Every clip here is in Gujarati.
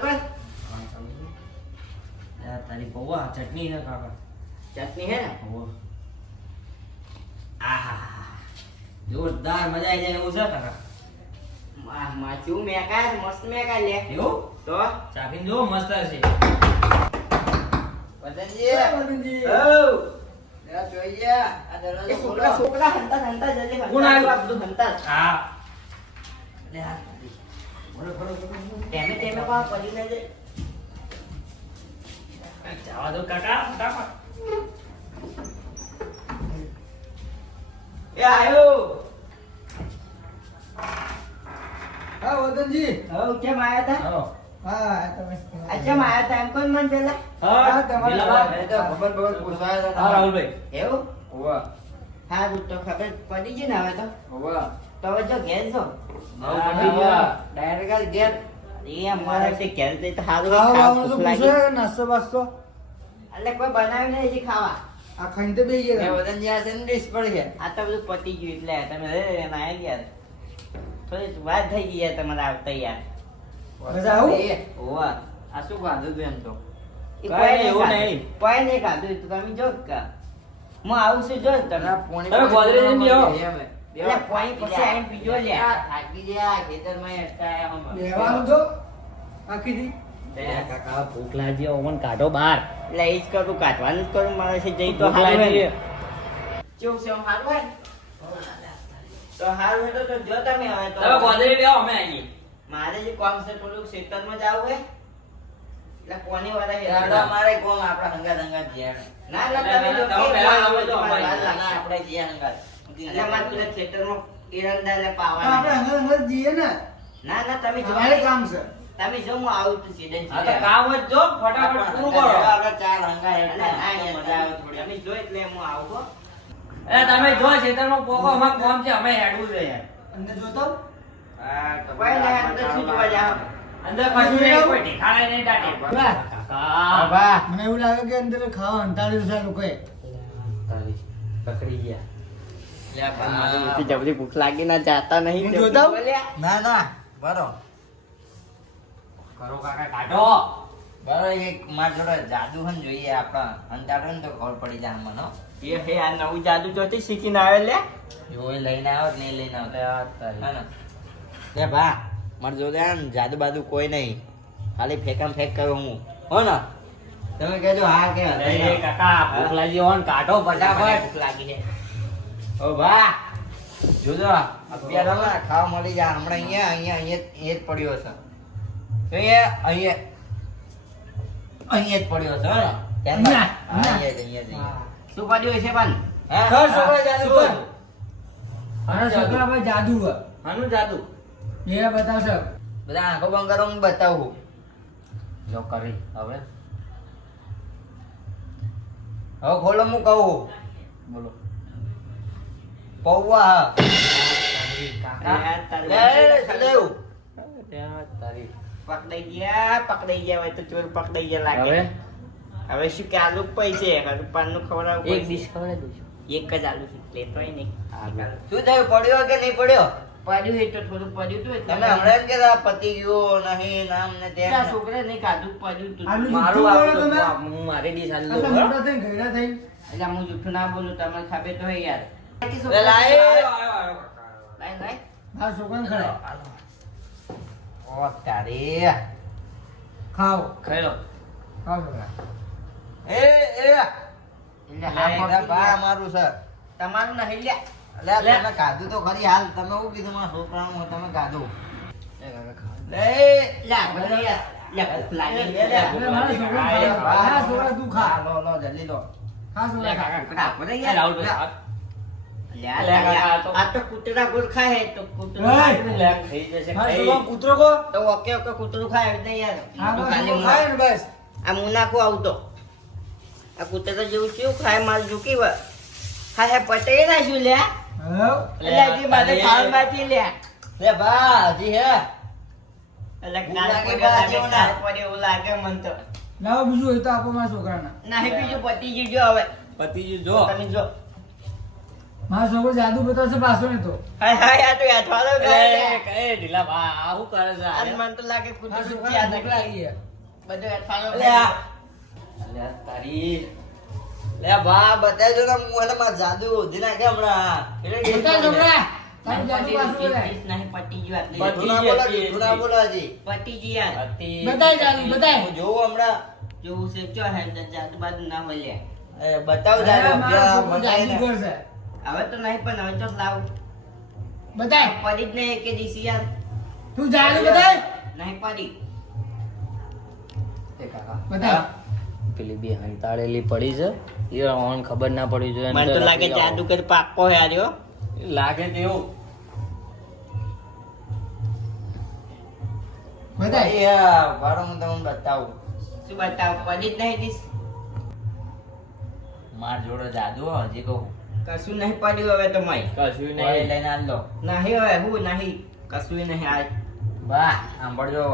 કર યાર તારી પૌવા ચટણી હે કાકા ચટણી હે ને આહા જોરદાર મજા આવી જાય એવું છે કાકા માચું મેકાય મસ્ત મેકાય લે એવું તો ચાખીને જો મસ્ત હશે વતનજી ઓ લે જોઈએ આ દરવાજો છોકરા હંતા જલ્દી કોણ આવ્યું? બધું હંતા હા લે આ બોલો ટેમે પા પડી ને જે જવા દો કાકા ફટાફટ એ આયો હા વતનજી હો કેમ આયા તા હાલો હા તમે અચ્છા આયા તા એમ કોણ મન પેલા હા તમારે તમારે તો ખબર પૂછાય હા રાહુલભાઈ એવું હોવા હારું તો ખબર પડી ગઈ ને હવે તો હોવા તો હવે જો ઘેર છો ડાયરેક્ટ ઘેર એ અમારા તે ઘેર જઈ તો હારું ખાવાનું તો ભૂખ લાગી. પૂછે નાસ્તો બાસ્તો એટલે કોઈ બનાવ્યું નહીં હજી ખાવા આ ખાઈને તો બેસી ગયા વતનજી આ છે ને ડીશ પડી છે આ તો બધું પતી ગયું એટલે તમે નાઈ ગયા થોડી વાત થઈ ગઈ યાર તમારે આવતા યાર મજા આવું હોવા આ શું ખાધું તું એમ તો એ કાંઈ એવું ખાધું. નહીં. કોઈ નહીં ખાધું તો તમે જો કા હું આવું છું જો તમે તમે ગોદરેજ લઈને બેહો. એટલે કોઈ પછી આવીને પીજો લે થાકી ગયા ખેતરમાં હેઠતા આયા હમણાં. બેવાનું તો આખી દી કાકા ભૂખ લાગી ઓમન કાઢો બહાર એટલે એ જ કરું કાઢવાનું જ કરું મારે છે જઈ તો ભૂખ હારું લાગી. હે ને. કેવું છે આમ હારું હે ને? તો હારું હે તો જો તમે હવે તો તમે ગોદરેજ બેહો અમે આવીએ મારે જે કામ છે થોડુંક ખેતરમાં જાવું હે એટલે કોની વાળા હે દાડા મારે કોમ આપડા હંગાત જીયા ના ના તમે જો તમે કેમ પહેલા આવો આવો તો તો અમારી વાર લાગશે. ના આપણે જીયા હંગાત એટલે મારે પેલા ખેતરમાં એરંડા લે આપણે પાવાના અંદર અંદર જઈએ ને ના ના તમે જો અમારે કામ છે તમે જો હું આવું તો સીધે હા તો કામ જ જો ફટાફટ પૂરું કરો આપડે ચાર હંગા અને એટલે આ મજા આવે થોડી તમે જો એટલે હું આવું હો અરે તમે જો ખેતરમાં પોકો અમાર કોમ છે અમે હેડવું છે યાર અંદર જોતો હા તો કોઈ ના અંદર શું જોવા જાવ અંદર કશું નહીં કોઈ ઠેકાણે નહીં દાટી બા, કાકા વાહ મને એવું લાગે કે અંદર ખાવા અંતાળ્યું છે આ લોકોએ તારી પકડી ગયા મારી જબરી ભૂખ લાગી ના જાતા નહીં હું જોતા હું? બોલ્યા. ના ના બરો કરો કાકા કાઢો બરો એક માર જોડે જાદુ હન જોઈએ આપડા અંધાડો ને તો ખબર પડી જાય મને એ હે આ નવું જાદુ ચોથી શીખીને આવે લે જો એ લઈને આવો કે નહીં લઈને આવતા હા ને લે ભા માર જોડે આમ જાદુ બાદુ કોઈ નહીં ખાલી ફેકામ ફેક કરું હું હો ને તમે કહેજો હા કે અરે કાકા ભૂખ લાગી હોય ને કાઢો ફટાફટ ભૂખ લાગી છે ઓ ભા જોજો અત્યારે ખાવા મળી જાય હમણાં અહીંયા જ પડ્યો છે અહીંયા જ પડ્યો છે હો ને? અહીંયા, અહીંયા જ. શું પડ્યું છે પણ હા? ચાલ છોકરા જાદુ શું? કર. મારા છોકરા ભાઈ જાદુ છે. આનું જાદુ એ બતાવશે બધા આંખો બંધ કરો હું બતાવું જો કરી હવે હવે ખોલો હું કહું બોલો પૌવા કાકા તારી પકડાઈ ગયા હોય તો ચોર પકડાઈ ગયા લાગે હવે હવે શું કે આલુ પૈસે આલુ પાનનું ખવડાવવું એક પડશે. ડીશ ખવડાવી દઉં છું એક જ આલુ લેતોય નહીં શું થયું પડ્યો કે નહીં પડ્યો પડ્યું એ તો થોડું પડ્યું હતું એટલે તમે હમણાં જ કહેતા પતી ગયો નહીં નામ ને તેમ પેલા છોકરા નહીં ખાધું પડ્યું હતું આલુ મારું જુઠ્ઠું આપું બોલો તો તમે? હું મારી ડીશ આલી આટલા દઉં બરાબર? મોટા થઈને ઘરડા થઈને એટલે હું જૂઠું ના બોલું તમને ખબર તો હોય યાર પેલા એ લાઈ લાઈ મારા છોકરાને ખવડાય. ઓ તારી ખાઓ ખાઈ લો ખાઓ છોકરા એ એટલે હા લે, પકડી બા ગયા. મારું સર તમારું નહીં લ્યા લે તમે ખાધું તો ખરી હાલ તમે શું કીધું મારા છોકરાનું તમે ખાધું લે લ્યા ભલે યાર લ્યા ભૂખ લાગી લે, લે, અરે મારા છોકરાને ખવડાય. મારા છોકરા તું ખા લો લો જલ્દી લો ખા લે છોકરા ખા. કાકા ભલે એ યાર રાહુલભાઈ, હાથ. લ્યા લે કાકા, લ્યા. આ તો- આ તો કૂતરા ગોળ ખાય હે તો કૂતરું ઓય! ખાય. લે, ખાઈ જશે, મારા ખાઈ. છોકરાને કૂતરો કહો. તો ઓકે ઓકે કૂતરું ખાય એટલે યાર આ તો મારો ખાલી છોકરો ખાય ને બસ. આ મુનાખો આવતો આ કૂતરા જેવું કેવું ખાય મારું ઝૂકી વા હા હે પટે ના શું લ્યા હવ. એટલે હજી મારે ખાવાનું બાકી લ્યા લે બા હજી હે એટલે ભૂખ કાલ લાગે પડ્યો બા, લાગે, જેવું કાલ ના. પડ્યો એવું લાગે મન તો લાવો બીજું હોય તો આપો મારા છોકરાને. નહીં બીજું પતી ગયું જો હવે પતિજી જો તમે જો મારો છોકરો જાદુ બતાવશે પાછો ને તો હાય હાય આ તો યાઠવાડો એ ઢીલા ભા આ શું કરે છે આજ મન તો લાગે મારો કુતરું છોકરો યાદ ભૂખ લાગી છે. બધો યાઠવાડો લે આ. લે આ તારી લે બા બતાવજો ને હું એને માં જાદુ ઉધી નાખે હમણાં એટલે કે બતાવ છોકરા તારું જાદુ પાછું બોલાય. નહીં પટી ગયું આટલી જૂઠું ના બોલા જૂઠું ના બોલા હજી પટી ગઈ યાર બતાય જાદુ બતાય. હું જોઉં હમણાં જોવું છે ચો હે જાદુ બાદુ ના મળે એ બતાવ જાદુ અરે, મારો અભ્યા છોકરો બતાય ને. જાદુગર છે. હવે તો નહીં પણ હવે તો લાવ બતાય પડી જ નહીં કે દીસી યાર તું જાદુ બતાય નહીં પડી એ કાકા બતાય પેલી બે હંતાળેલી પડી છે એ ઓન ખબર ના પડી જોઈએ મને તો લાગે જાદુગર પાક્કો હે આર્યો લાગે તેવું બતાય એ આ વાળો હું તમને બતાવું શું બતાવ પડી જ નહીં દીસ માર જોડે જાદુ હો, હજી કહું કશું નહીં પડ્યું હવે તો મય કશું ઓય નહીં લઈને આલ દો નહીં હવે હું નહીં કશું નહીં આજ બા સાંભળજો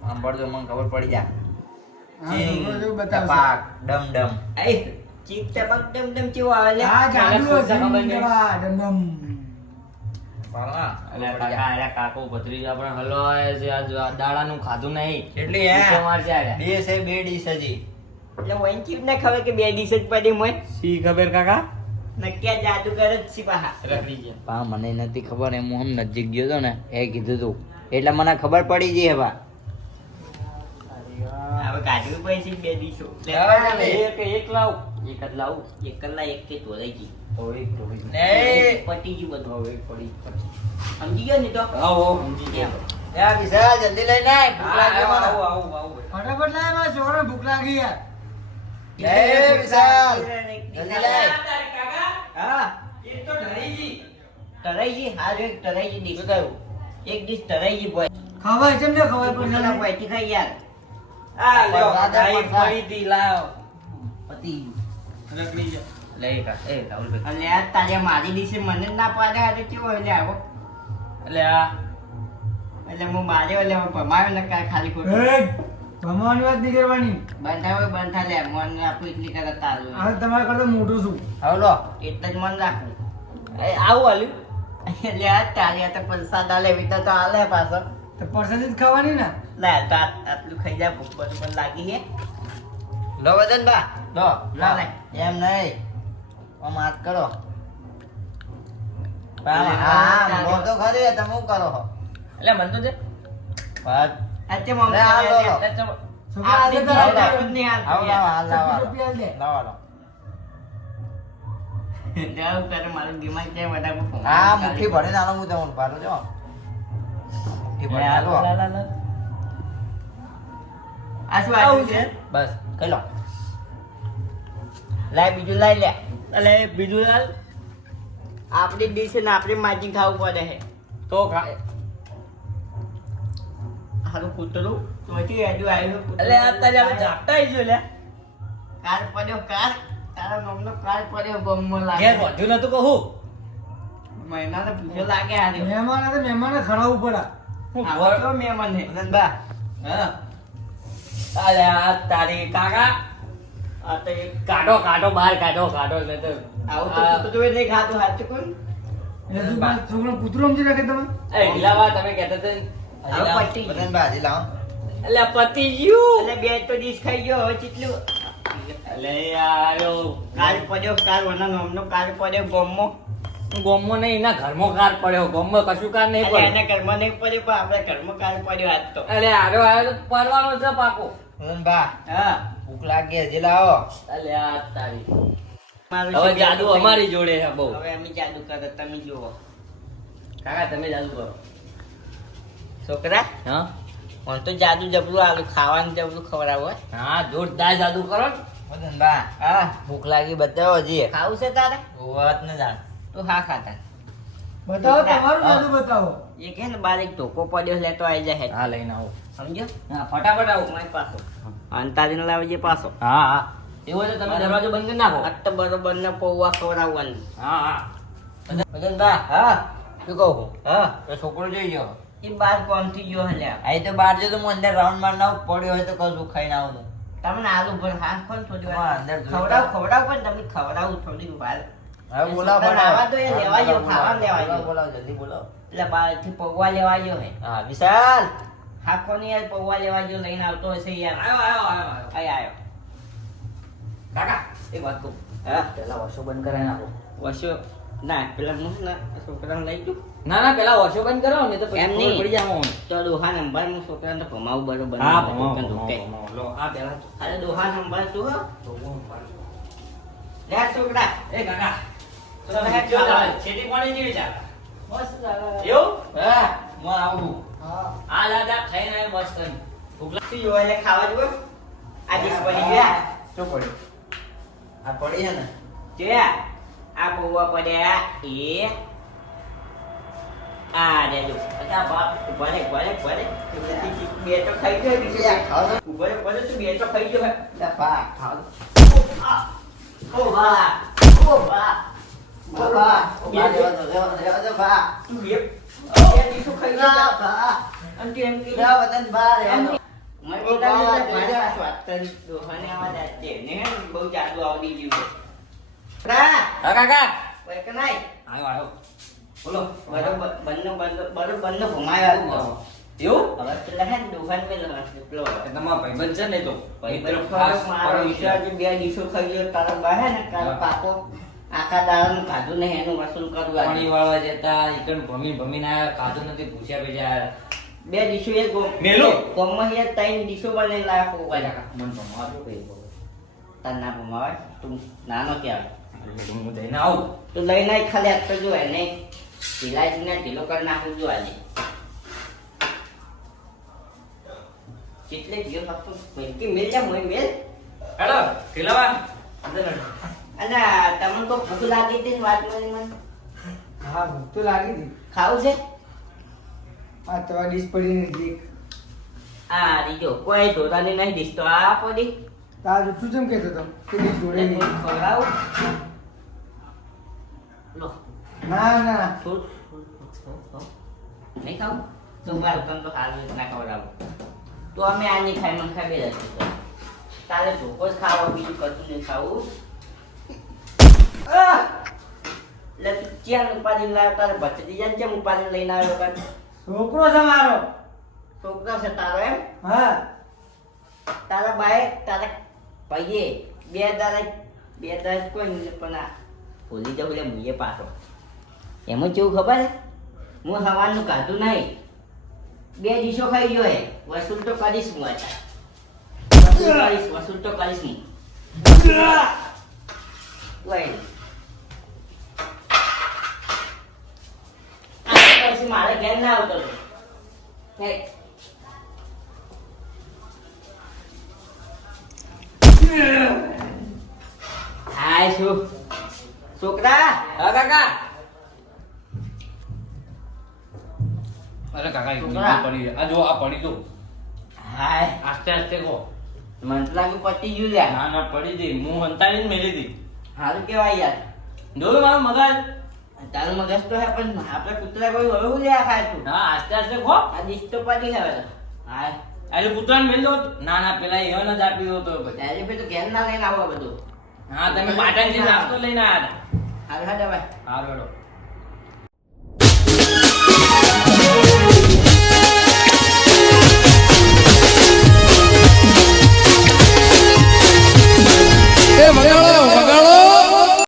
સાંભળજો મને ખબર પડી જા હા, છોકરો જેવું બતાવશે. ટપાક ડમ ડમ એ ચીક ટપક ડમ ડમ ચેવો આવે લે આ જાદુ મને છે, ખબર નહીં. ડમડમ. પાલા અલે કાકા અરે કાકો ભત્રીજ આપણે હલવાય છે આજ દાડાનું ખાધું નહીં એટલી હે ભૂખો મારશે આર્યા. બે છે બે ડીશ હજી એટલે વહીન ચીપ ને ખબર કે બે ડીશ જ પડી મય શી ખબર કાકા નક્કી આ જાદુગર જ છી પાહા રખડી ગયા પા મને નથી ખબર એમ હું આમ નજીક ગયો તો ને એ કીધું તું એટલે મને ખબર પડી ગઈ હવે હવે કાઢવી પડશે બે ડીશો એક લાવ એક જ લાવું એક કલાક એક કે તોડાઈ ગઈ ને પટી ગયું બધું હવે પડી સમજી ગયો ને તો આવો સમજી ગયા યા વિશાલ જલ્દી લઈને આય ભૂખ લાગી મને આવું ફટાફટ લાય, મારા છોકરાને ભૂખ લાગી યાર. એ વિશાલ જલ્દી લાય હા તરાઈજી હા જો એક તરાઈજી ડીશ શું કહ્યું એક ડીશ તરાઈજી બોય ખવાય કેમ ને ખવાય પણ પેલા ચાલે. બોયથી ખાઈ યાર આ લ્યો પ્રસાદ ગાય પ્રસાદ. પડી તી લાવ પતિ રખડી ગયા લે કા એ રાહુલભાઈ અને આ તારે મારી ડીશે મને જ ના પાડે આજે કેવો એટલે આવો એટલે આ એટલે હું માર્યો એટલે હું ભમાયો ને કાંઈ ખાલી ખોટું એ, ભમાવાની વાત નહીં કરવાની. બંધા લે મન આપું એટલી કરે તારું આ તમારા કરતા મોટું છું. હવે લો એટલે જ મન રાખું આવું હાલ્યું એટલે આ તારી આ તો પ્રસાદ આલે વિતા તો આલે પાછો તો પરસાદી જ ખાવાની ને. લે તો આટલું ખાઈ જાય ભૂખ પણ લાગી હે લો વજન બા લો લા લે. એમ નહીં આમ હાથ કરો અરે, હા ચાલો. લો તો ખરી તમે શું કરો છો એટલે મન તો દે વાત આજે મમ્મી લે, આ લો, લો. લે ચલો છોકરા આજે આ તારા દીકરા ઉપર જ નહીં આવો આવતું લાવો યાર. હાલ લાવો ટોપી આલ દે. લાવો લાવો જાવ તારે મારું દિમાગ જાય બધા બહુ ફોન હા ચાલે. મુઠ્ઠી ભરીને આલો હું તમને પાડો જો મુઠ્ઠી ભરીને આલો આ શું આવ્યું છે બસ કઈ લો લાય બીજું લાય લે એટલે બીજું હાલ આપણી ડીશ ને આપણે માજી ખાવું પડે હે તો ખા હારું કૂતરું ચોથી હજુ આવ્યું એટલે આ તારે આપણે ઝાપટા આવી ગયો લે કાર પડ્યો કાર તારા નામનો કાર પડ્યો ગમમાં ઘેર લાગે વધ્યું નતું કહું મહિનાનો પૂછો લાગે હાર્યો મહેમાન હતા, મહેમાનને ખવડાવવું પડે. આવો કેવો મહેમાન હે વજન બા હા અલે આ તારી કાકા આ તો એક કાઢો બહાર કાઢો ને તો આવું તો કૂતરું નહીં ખાતું હાચું કોણ એટલે તું મારા છોકરાને કૂતરું સમજી રાખે તમે. એ ઢીલાવા તમે કહેતા હતા ને. હવે પતી ગયું. વજન બા હજી લાવો એટલે પતી ગયું એટલે બે તો ડીશ ખાઈ ગયો હવે કેટલું એટલે યાર કાર પડ્યો કાર વના નામનો કાર પડ્યો ગમમાં ગોમમાં નહીં એના ઘરમાં કાર પડ્યો ગોમમાં કશું કાર નહીં એટલે પડ્યો એના ઘરમાં નહીં પડ્યો પણ આપણે ઘરમાં કાર પડ્યો આજ તો અરે આવ્યો તો પડવાનો છે પાકો વજન બા હા ભૂખ લાગી હજી લાવો અલે આ તારી મારું હવે છે જાદુ બે અમારી જોડે છે બહુ હવે અમે જાદુ કરે તમે જુઓ કાકા તમે જાદુ કરો છોકરા હા મને તો જાદુ જબરું આલું ખાવાનું જબરું ખવડાવો હો. હા જોરદાર જાદુ કરો ને. વજન બા હા ભૂખ લાગી બતાવો હજી ખાવું છે તારે વાત ન જાણ તો હા ખાતા બતાવો, તમારું જાદુ બતાવો. એ કે ને બાર એક ધોકો પડ્યો લેતો આવી જાય હા લઈને આવો સમજો હા ફટાફટ આવો મારી પાછો અંતારીને લાવજે પાછો હા હા એવું છે તમે દરવાજો બંધ કરી નાખો આજ તો બરોબર ને પૌવા ખવડાવવાનું હા હા વજન બા હા શું કહું છું? હા તો છોકરો જોઈ ગયો એ બાર કોમથી ગયો હલ્યા અહીં તો બહાર જો તો હું અંદર રાઉન્ડ માર ના પડ્યો હોય તો કશું ખાઈને આવું તમને આલુ પર હાથ ખોલ થોડી વાર હા, અંદર જોઈ ખવડાવ પણ તમે ખવડાવું થોડી વાર હવે બોલાવો છોકરાને આવા દો, એ લેવા ગયો, ખાવા લેવા ગયો. બોલાવો જલ્દી બોલાવો. એટલે બહારથી પૌવા લેવા ગયો હે. હા વિશાલ હાકોની યાર પૌવા લેવા ગયો, લઈને આવતો હશે યાર. આયો. કાકા એ વાત કહું. હા પેલા વોશો બંધ કરાવી નાખો. વસ્યો ના પેલા હું ના છોકરાને લઈ ગયો. ના પેલા વોશો બંધ કરાવો ને તો પછી એમ ખબર નહીં. પડી જાય હું. તો દોહા નંબર હું છોકરાને તો ભમાવું બરોબર. હા છોકરાને ધોકે. લો આ પેલા અરે દોહા નંબર તું હો. લે છોકરા. એ કાકા તો તમે જો છેટી પાણી જેવી ચાલે મસ્ત ચાલે. એવું હા હું આવું હા આ દાદા ખાઈને આય મસ્ત ભૂખ શું જોવા એટલે ખાવા જુઓ. આ ડીશ બની ગયા. શું પડ્યું આ પડી છે ને જોયા આ પૌવા પડ્યા એ આ દેજો. અચ્છા બાપ ભલે બે તો ખાઈ ગયો બીજું ખાવ તો. ભલે તું બે તો ખાઈ ગયો. લે બા ખાવ તો. ઓ બા બા લેવા દો બા તું બે ડીશો ખાઈ ના ગયો. બા અને તું એમ કીધું. જા વતન બા લેવા દો. મને પોતાને મારે આ સ્વાદ કરી દોહાને આવા જાય છે ને બહુ જાદુ આવડી ગયું છે. રા હા કાકા ભાઈ કનાઈ આયો બોલો બંને ઘુમાયા હતો. એવું હવે પેલા હે ને દુકાન પેલો પેલો એ તમારા ભાઈબંધ છે ને તો મિત્ર મિત્ર ખાસ મારો વિશ્વાસ બે ડીશો ખાઈ ગયો તારો બા હે ને તારો પાકો આખા દાડાનું ખાધું નહીં એનું વસૂલ કરવું આજે. પાણી વાળવા જતા ઈકણ ભમીને આયા ખાધું નથી પૂછ્યા બેજા બે ડીશો એક મેલું? ગોમમાં એ ત્રણ ડીશો બનાવી લાયા કોવાય મન ભમાવા કઈ તાર ના ભમાવાય તું નાનો ક્યાં હું જઈને આવું તો લઈને આય ખાલી આજ તો જો એને ઢીલાજી ને ઢીલો કરી નાખું જો આજે કેટલે જીઓ ફક્ત ભેંકી મેલ જા મોય મેલ. હેલો ખીલાવા અંદર અને તમને તો ભૂખ લાગી હતી ને વાત મળી મને હા ભૂખ તો લાગી હતી ખાવું છે આ તો આ ડીશ પડીને દેખ આ દીજો કોઈ ધોરાની નહીં દીશ તો આ પડી તાર જુઠ્ઠું જેમ કહેતો હતો કે ડીશ જોડે નહીં. ખવડાવું લો ના ના થોડું નહીં ખાવું તો મારું તને તો સારું રીતના ખવડાવું તો અમે આ નહીં ખાઈ મને ખાઈ બે તારે ધોકો જ ખાવો બીજું કશું નહીં ખાવું. એટલે તું ક્યાં ઉપાડીને લાવ્યો તારે ભત્રીજી જાય કેમ ઉપાડીને લઈને આવ્યો કાન છોકરો છે મારો છોકરો છે તારો એમ હા તારા બાએ તારા ભાઈએ બે દાડા કોઈ નહીં પણ આ ભૂલી જવું એટલે મુએ પાછો એમાં કેવું ખબર હે હું સવારનું ખાધું નહીં બે ડીશો ખાઈ ગયો હે વસૂલ તો કરીશ હું અત્યારે વસૂલ તો કરીશ હું કોઈ પછી મારે ઘેર ના આવતો હે હાય શું છોકરા હા કાકા અરે કાકા એક છોકરા. મિનિટ પડી આ જો આ પડી જો હાય આસ્તે આસ્તે કહો મને તો લાગ્યું પતી ગયું યાર ના ના પડી હતી હું હંતાડીને મેલી હતી સારું કેવાય યાર જોયું મારું મગજ તારું મગજ તો હે પણ આપણે કૂતરા કોઈ હવે હું લ્યા ખાય તું હા આસ્તે આસ્તે ખો આ ડીશ તો પડી હવે તો હાય અરે પુત્રાને મેલ દો ના ના પેલા એને જ આપી દો તો પછી ત્યારે પછી તો ઘેર ના લઈને આવો બધું હા તમે પાટણથી નાસ્તો લઈને આવ્યા હાલ હા ભાઈ હતા હારું હેડો